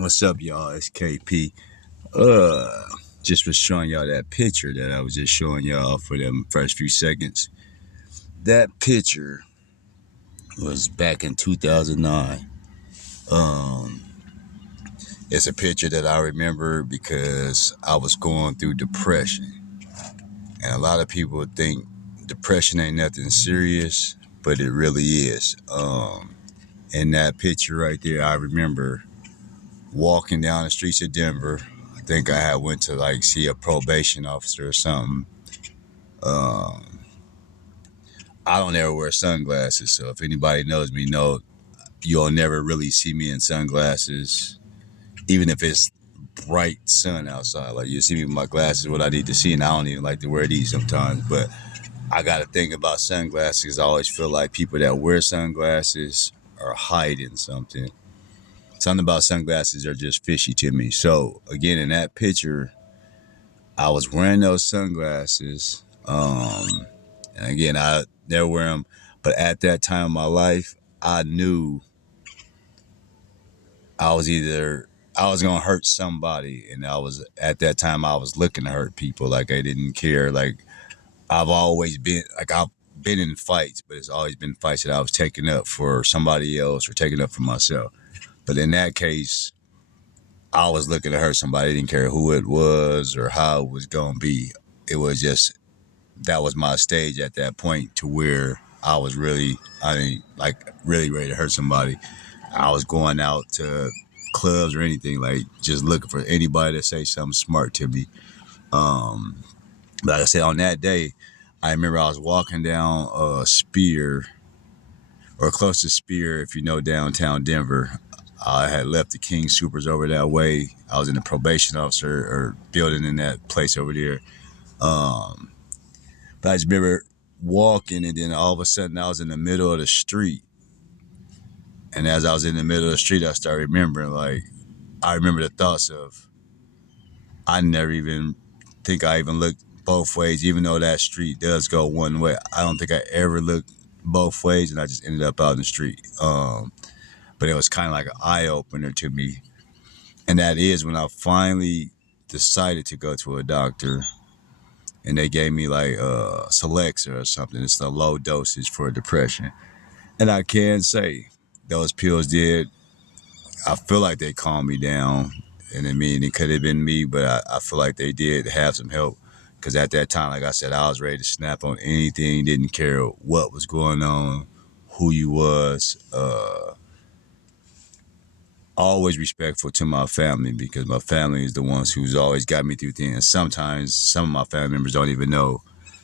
What's up, y'all? It's KP. Uh, just was showing y'all that picture that I was just showing y'all for them first few seconds. That picture was back in 2009. Um, it's a picture that I remember because I was going through depression, and a lot of people think depression ain't nothing serious, but it really is. In that picture right there, I remember walking down the streets of Denver. I think I had went to like see a probation officer or something. Um, I don't ever wear sunglasses, so if anybody knows me, know you'll never really see me in sunglasses, even if it's bright sun outside. Like you see me with my glasses, what I need to see, and I don't even like to wear these sometimes. But I got to think about sunglasses. I always feel like people that wear sunglasses are hiding something. Something about sunglasses are just fishy to me. So again, in that picture, I was wearing those sunglasses. And again, I never wear them. But at that time of my life, I knew I was gonna hurt somebody, and I was at that time I was looking to hurt people. Like I didn't care. Like I've been in fights, but it's always been fights that I was taking up for somebody else or taking up for myself. But in that case, I was looking to hurt somebody. I didn't care who it was or how it was gonna be. It was just that was my stage at that point to where I was really, I mean, like really ready to hurt somebody. I was going out to clubs or anything, like just looking for anybody to say something smart to me. Um, like I said, on that day, I remember I was walking down Spear or close to Spear, if you know downtown Denver. I had left the King Supers over that way. I was in the probation officer or building in that place over there. Um, But I just remember walking, and then all of a sudden I was in the middle of the street. And as I was in the middle of the street, I started remembering, like, I remember the thoughts of, I never even think I even looked both ways, even though that street does go one way. I don't think I ever looked both ways, and I just ended up out in the street. But it was kind of like an eye opener to me. And that is when I finally decided to go to a doctor, and they gave me like Celexa or something. It's a low dosage for depression. And I can say those pills did. I feel like they calmed me down. And I mean, it could have been me, but I feel like they did have some help. Because at that time, like I said, I was ready to snap on anything. Didn't care what was going on, who you was. Always respectful to my family because my family is the ones who's always got me through things. Sometimes some of my family members don't even know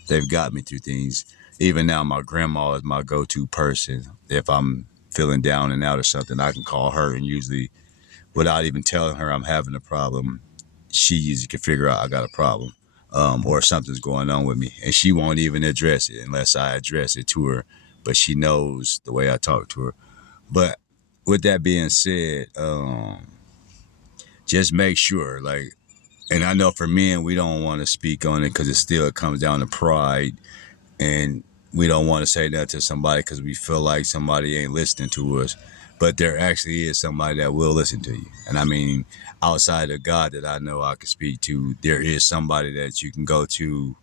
they've got me through things. Even now, my grandma is my go-to person. If I'm feeling down and out or something, I can call her, and usually, without even telling her I'm having a problem, she usually can figure out I got a problem, or something's going on with me, and she won't even address it unless I address it to her. But she knows the way I talk to her. But with that being said, just make sure, like, and I know for men, we don't want to speak on it because it still comes down to pride, and we don't want to say that to somebody because we feel like somebody ain't listening to us. But there actually is somebody that will listen to you. And I mean, outside of God that I know I can speak to, there is somebody that you can go to.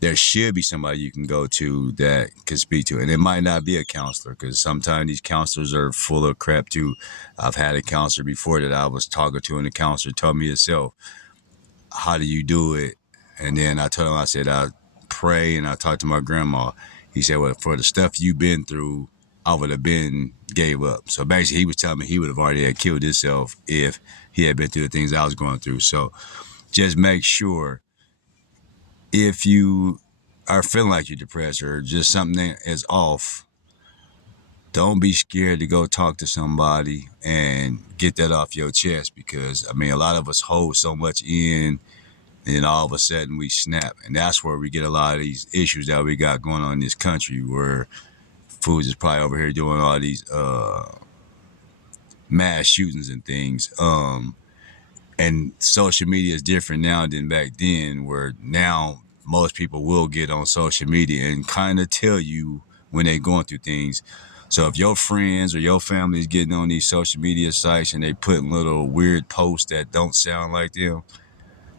There should be somebody you can go to that can speak to. And it might not be a counselor because sometimes these counselors are full of crap too. I've had a counselor before that I was talking to, and the counselor told me itself, how do you do it? And then I told him, I said, I pray and I talked to my grandma. He said, well, for the stuff you've been through, I would have been gave up. So basically he was telling me he would have already had killed himself if he had been through the things I was going through. So just make sure if you are feeling like you're depressed or just something is off, don't be scared to go talk to somebody and get that off your chest because, I mean, a lot of us hold so much in and then all of a sudden we snap. And that's where we get a lot of these issues that we got going on in this country where foods is probably over here doing all these mass shootings and things. And social media is different now than back then where now most people will get on social media and kind of tell you when they're going through things. So if your friends or your family is getting on these social media sites and they putting little weird posts that don't sound like them,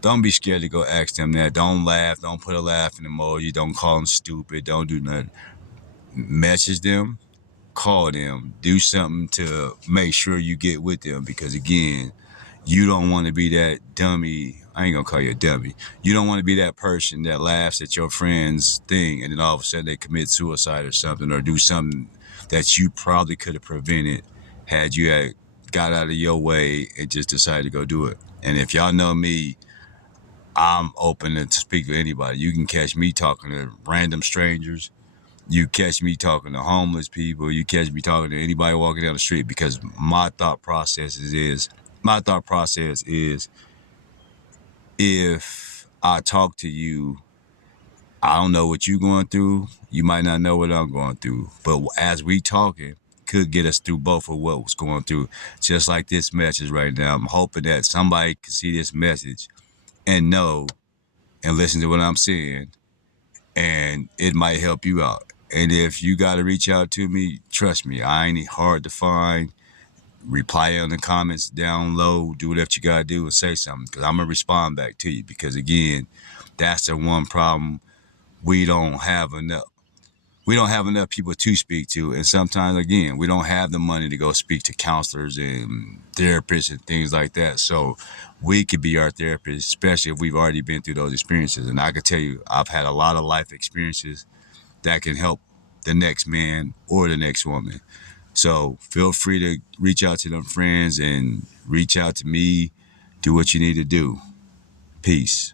don't be scared to go ask them that. Don't laugh. Don't put a laughing emoji. Don't call them stupid. Don't do nothing. Message them, call them, do something to make sure you get with them, because again, you don't want to be that dummy. I ain't gonna call you a dummy. You don't want to be that person that laughs at your friend's thing and then all of a sudden they commit suicide or something, or do something that you probably could have prevented had you had got out of your way and just decided to go do it. And if y'all know me, I'm open to speak to anybody. You can catch me talking to random strangers. You catch me talking to homeless people. You catch me talking to anybody walking down the street, because my thought process is if I talk to you, I don't know what you're going through. You might not know what I'm going through. But as we talking, could get us through both of what was going through. Just like this message right now. I'm hoping that somebody can see this message and know and listen to what I'm saying, and it might help you out. And if you got to reach out to me, trust me, I ain't hard to find. Reply on the comments down low, do whatever you got to do and say something, because I'm going to respond back to you. Because again, that's the one problem. We don't have enough. We don't have enough people to speak to. And sometimes, again, we don't have the money to go speak to counselors and therapists and things like that. So we could be our therapist, especially if we've already been through those experiences. And I can tell you, I've had a lot of life experiences that can help the next man or the next woman. So feel free to reach out to them friends and reach out to me. Do what you need to do. Peace.